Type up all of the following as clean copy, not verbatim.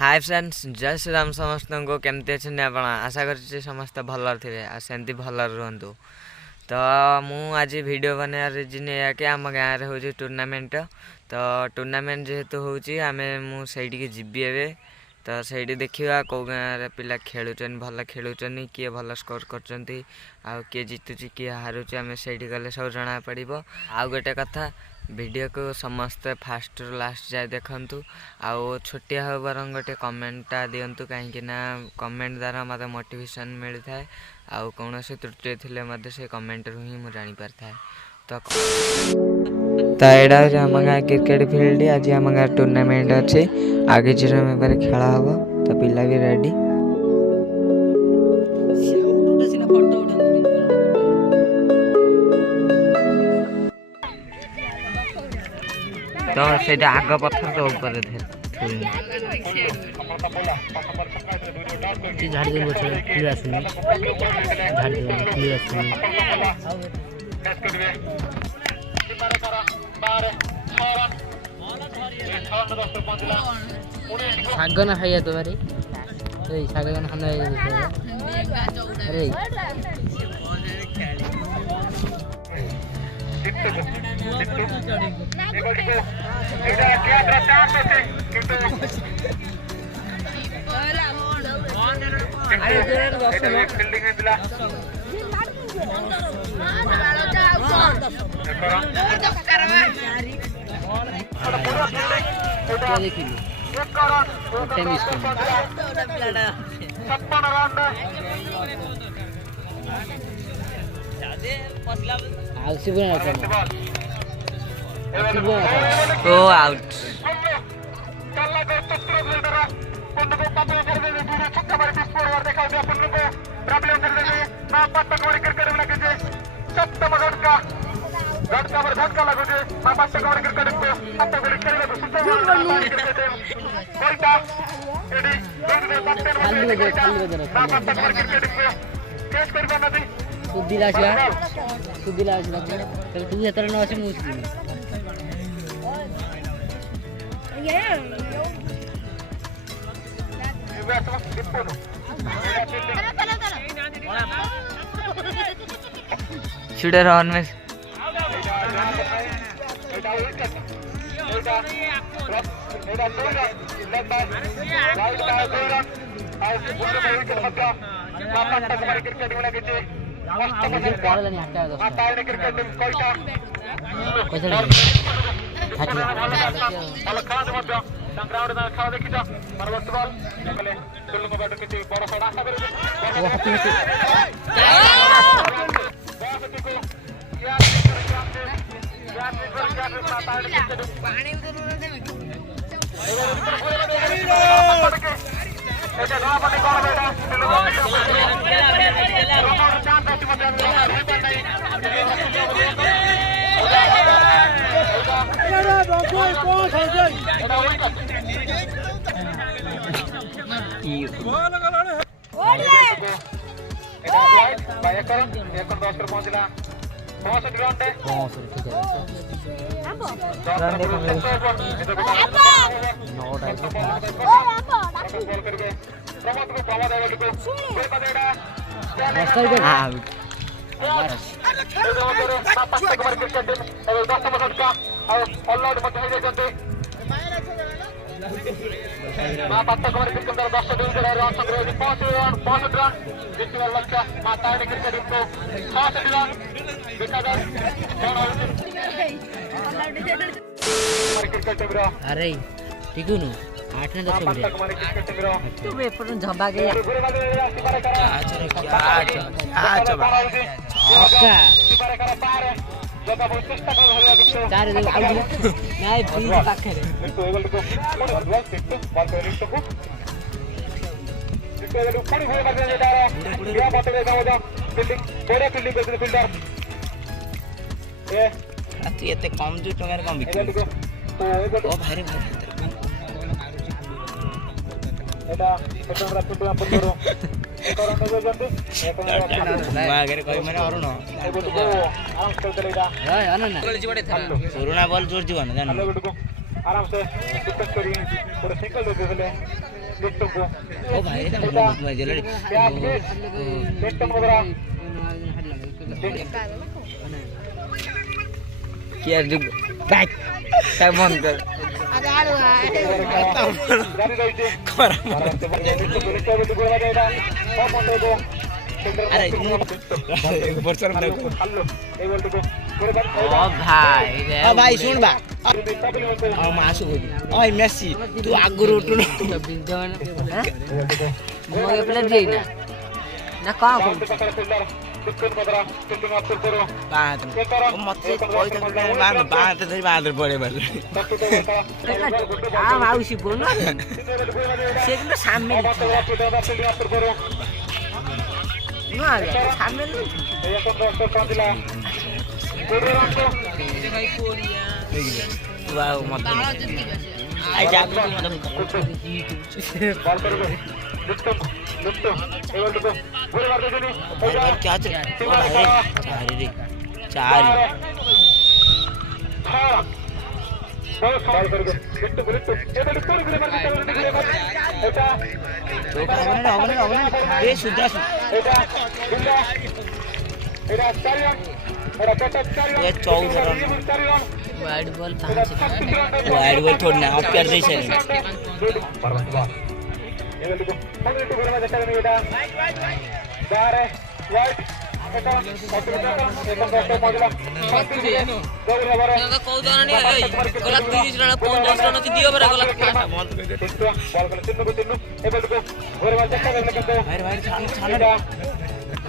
hi friends जय श्री राम समस्त को केमती अच्छे आप आशा कर समस्त भल थे आमती भल रुहतु तो आज वीडियो बना रिजन या कि आम गाँव में हूँ टूर्नामेंट तो टूर्नामेंट जेहेतु होमें मुझे जीवी ए तो सही देखा कौ गाँव पिला खेलुचन भल खेलुचन किए भल स्कोर कर किए जितुची किए हारुची आम से गले सब जना पड़ आउ गोटे कथा वीडियो को समस्ते फास्ट रु लास्ट जाए देखु आउ छोटिया हो बर गोटे कमेंटा दिंतु कहीं कमेंट द्वारा मत मोटिवेशन मिलता है आउ कौन से त्रुटि थे से कमेंट रु ही मुझे जानी पार था तो यहाँ आम गाँव क्रिकेट फील्ड आज आम गाँव टूर्नामेंट अच्छे आगे समय खेल हम तो पिला भी रेडी तो से आग पत्थर तो ऊपर साग ना खाइए तो भाई साग ना खाना अरे go out should run में अरे ठीक नु 8 ने 10 मिनट तू पेपर झंबा गया कम जो टंगार कम बिक ओ भाई पुराना बॉल जोर जीवन आराम से डिफेंस करिए पूरा सिंगल दे देले लिफ्ट को ओ भाई এটা মই জেলে प्यास के लिफ्ट मदरा কি আর ব্যাক তাই মন কর गाड़ी जाइए করা लिफ्ट को गोला जाएगा कम होते को আরে বছর না हेलो ए बोल को पूरे बात ও ভাই ও ভাই শুনবা ও মাসু ওই মেসি তুই আগুরু উঠুন মই প্লেট দেই না না কাম डिफेंस मदरा टिपिंग अप करो বাদ ও মতে কইতা বাদ বাদ ধরি বাদ পড়ে বল আম আউসি বল সে কিন্তু সামনে करो না সামনে ये कौन डॉक्टर कौन दिला कोरे रखो वाओ मत आई जा बॉल करो लिफ्ट लिफ्ट ए बोल को गोले मार दे नहीं क्या चल चार रे चार हां बॉल करो लिफ्ट लिफ्ट ए बोल को गोले मार दे এটা तो होने ए सुधा এটা গুন্ডা এটা চারিয়ন এটা পেটা চারিয়ন ये 14 रन চারিয়ন वाइड बॉल कहां से वाइड बॉल छोड़ना आप कर दे छे ये देखो पकड़ तो गोले में देखा नहीं बेटा जा रहे वाइट এটা एकदम डॉक्टर मौजूदा गोले मारे কৌদানি এই গলা 30 রান 50 রান দিও বড় গলা बॉल को चिन्ह को चिन्ह ए बोल को गोले मार देखा नहीं करते भाई भाई छान बेटा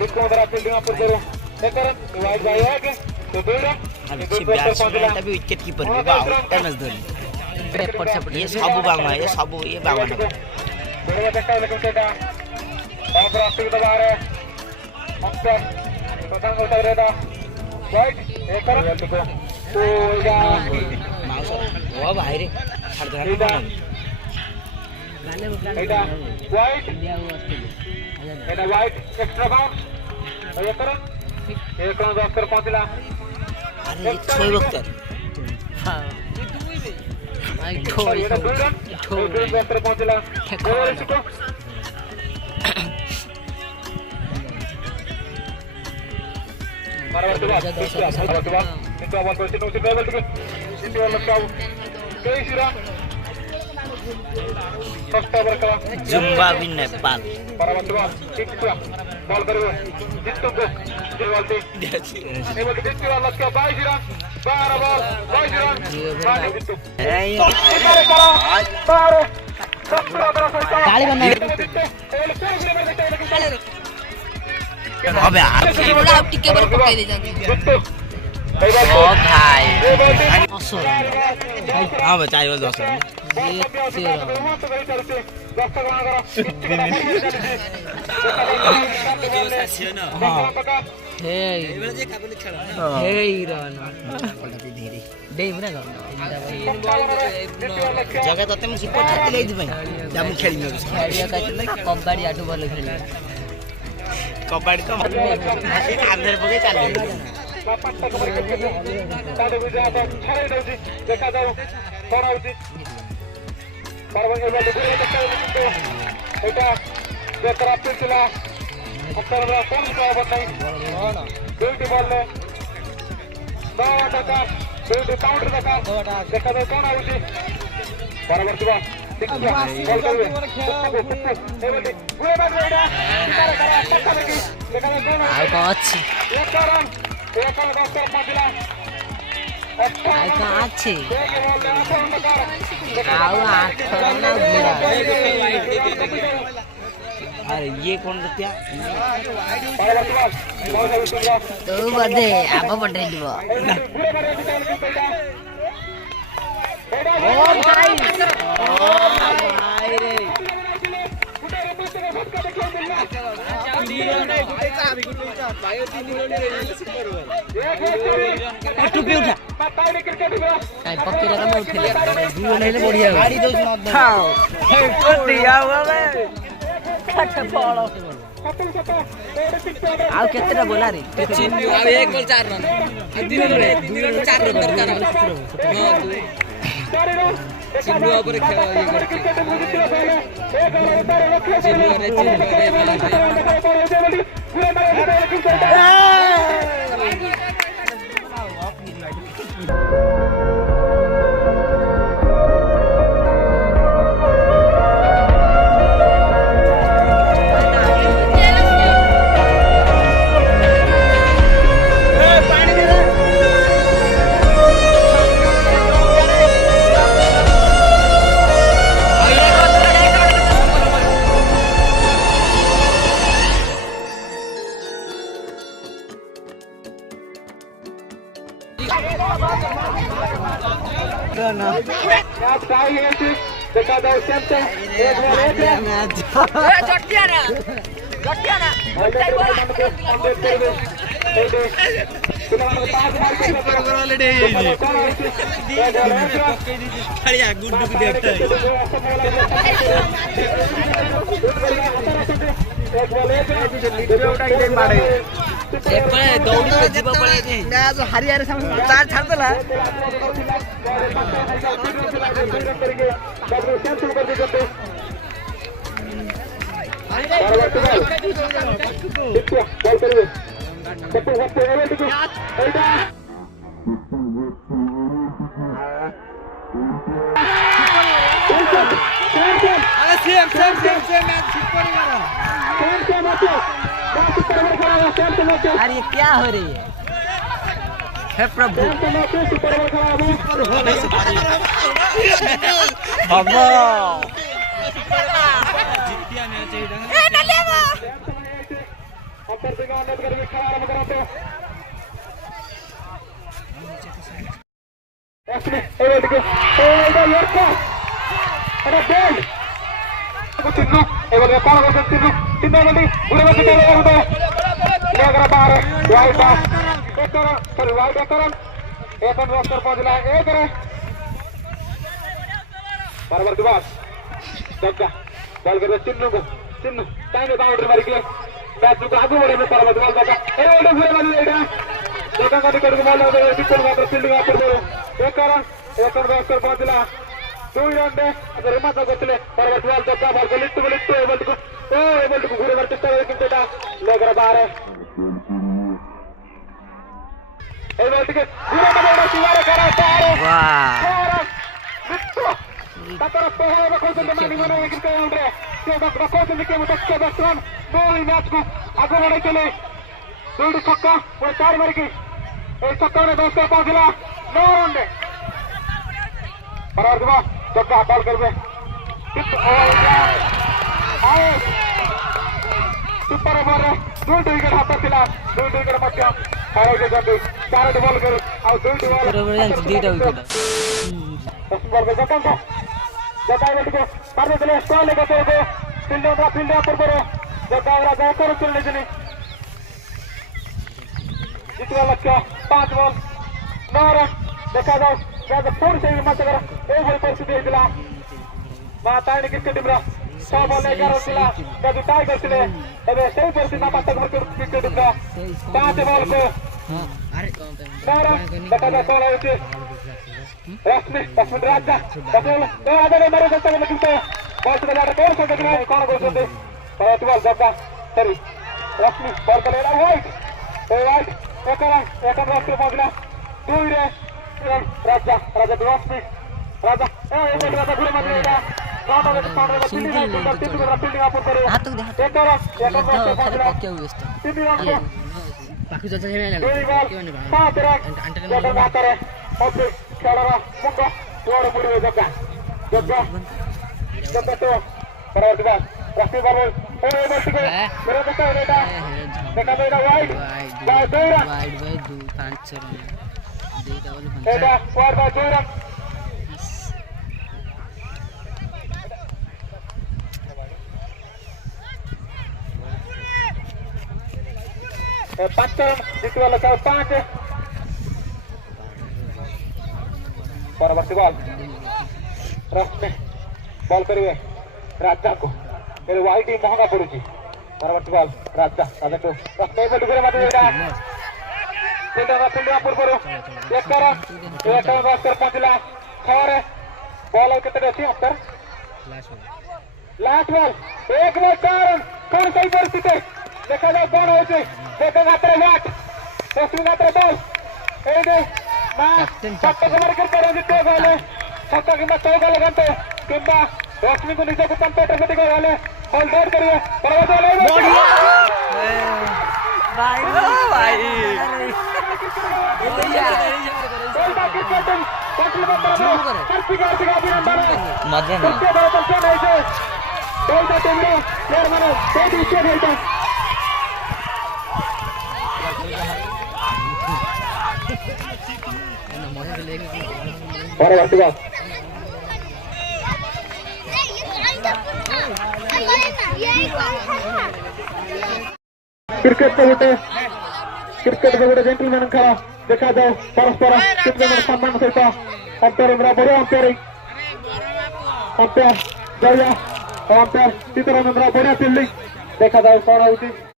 लिफ्ट को मदरा फील्डिंग अप करो देखकर वाइट भाई आगे तो बेटा अच्छी बैट्समैन तभी विकेट कीपर भी वाओ एमएस धोनी ये सब बांगा ये बांगा गोले में देखा लेकिन बेटा बाप रास्ते की दबा रहे अक्सर पतंग उठा रहता वाइट एक कर तो या माउस ओ भाई रे छाड़ दे बेटा वाइट बेटा वाइट एक्स्ट्रा बाउंस और ये कर एक रन अक्सर पहुंचला अरे सोई वक्त आई ये ठोई दो रन अक्सर पहुंचला और इसको बराबर तो बात इनका बॉल को चिन्ह से लेवल पे इंडिया लगाओ कई सिरा फर्स्ट ओवर का जिम्बाब्वे नेपाल बराबर तो बात ठीक है बॉल करो जितो को बॉल पे ये बोल के वाला लगा 22 रन 12 बॉल 22 रन बाकी जितो बारे 17 गाली बन्ना अबे यार बड़ा टिके पर पकड़ दे जाते जितो ओ भाई असर हां बचाई बोल 10 रन जगह तते मु सुपर छाती ले दिबई जा मु खेली न कबड्डी आठू बॉल खेली कबड्डी तो आंधर पके चले देखा जाओ कौन आउची परवंगे वाले गुरु तक एटा बेतरा पिछला अक्सर में कौन सा बताई ब्यूटी बॉल ले दो टका ब्यूटी काउंटर टका देखा जाओ कौन आउची परवर्ती बॉल बॉल कर ए बोले गुरु बात बेटा किनारे करा टक्का देखी देखा जाओ कौन ଆଉ କଣ ଅଛି एक रन डॉक्टर पहुंचला ଆଉ କଣ ଅଛି एक बॉल ले ଆଉ 8 ନା ଘୋड़ा अरे ये कौन रत्या ତୁ ବୋଧେ ଆଗ ପଟେ ଯିବ ଓ ଭାଇ रे टुपी उठा କାଇ ପକେଇଲା କାମ ଉଠିଲା ଦୁଅ ନେଲେ ବଢିଆ गाड़ी दो न ଖାओ କୋଟିଆ ବାବେ ଖଟ ଫଳ ଆଉ କେତେଟା ବୋଲା ରେ ଆଉ 1 ବଲ୍ 4 ରନ୍ 2 ରନ୍ 4 ରନ୍ ଦରକାର ଚିହ୍ନୁ ଉପରେ ଖେଳ ଇଏ देखा जाओ सेंटर एक हरियाणा चार छाड़देला अरे ये क्या हो रही है प्रभु परवर्ती बात जग्गा बॉल कर चिन्नू को चिन्नू टाइम बाउंड्री मारी के बैट को आगे बढ़े में परवर्ती बॉल जग्गा ए ओडे घुरे वाली एडा जग्गा का टिकट को बॉल दे टिकट का फील्डिंग आप करो एक बैट कर पहुंचला 2 रन दे अगर माता गोतले परवर्ती बॉल जग्गा बॉल को लिट्टू एबल को घुरे मार चेष्टा करे किंतु एटा लेकर बाहर है ए बॉल टिकट घुरे मार सिवारे करा वाह Tatara pehe bakhosen de mani mane ekir ke andre ke bakhosen de ke mutakka batsman no hi match ko aage badhe chale duti chakka pura 4 mari ki ei chakka ne 10 par pahunchila 9 run de parar deba chakka ball karbe tip super over duti wicket hatta thila duti wicket madhya harai ke jandi 4 ball kar au duti ball बराबर जान्छ दुईटा wicket ball पे जगह को जगह में को मारने के लिए स्टॉल लेके तो फील्ड ऊपर करो जगह राजा करो चलने के लिए इतना लक्ष्य 5 बॉल 9 रन देखा जाओ राजा फोर से ही मत करा एक बॉल पर सीधे दिला माता ने किसके टीम रा 6 बॉल 11 दिला जब टाइगर से अबे सही पर सीधा पास तक विकेट दिला 5 बॉल को अरे देखा जाओ 16 विकेट रश्मि राजा आगे मारे सकता है लेकिन बॉल से लगा कौन सा देखना है कौन गोल करते परत बॉल जगह सॉरी रश्मि बॉल को लेना वाइट एक रन रास्ते पहुंचना 2 रन राजा रश्मि राजा राजा घुरे मार देगा not on the counter fielding fielding up करे हाथ तो एक रन रास्ते पहुंचना क्या वेस्ट 3 रन को बाकी चलता है मैंने 7 रन आता है ओके खेलरा मुंडा जोड़ मुड़ी जगह तो परवर्ती बाल रश्मि बॉल ओ बॉल के मेरे को बेटा देखा बेटा wide by 2 run wide by 2 5 run देटा वाले बेटा 4 बाय 2 रन पांच रन जीतने वाला 5 परवर्ती बॉल रश्मि बॉल करिए राजा को मेरे वाइट ही महंगा पड़ुची परवर्ती बॉल राजा को रश्मि बॉल घुरे मार देगा फील्ड पूर्व एक रन रास्ते पहुंचला 6 बॉल और कितने अच्छी अंतर लास्ट बॉल एक बॉल कौन सही परिस्थिति देखा जाओ कौन हो देखो मात्र वाट दसवीं मात्र बॉल छक्का कमर कर जितने गले छक्का कि 100 गल गंटे कि रश्मि को निजे कंप्यूटर से गले होल्ड आउट करिए क्रिकेट को गोटे जेंटलमैन खेल देखा जाओ परस्पर कितने सम्मान सहित अंपायर बढ़िया अंपायर जया और अंपायर सीताराम बढ़िया फिल्डिंग देखा जाओ कौन होती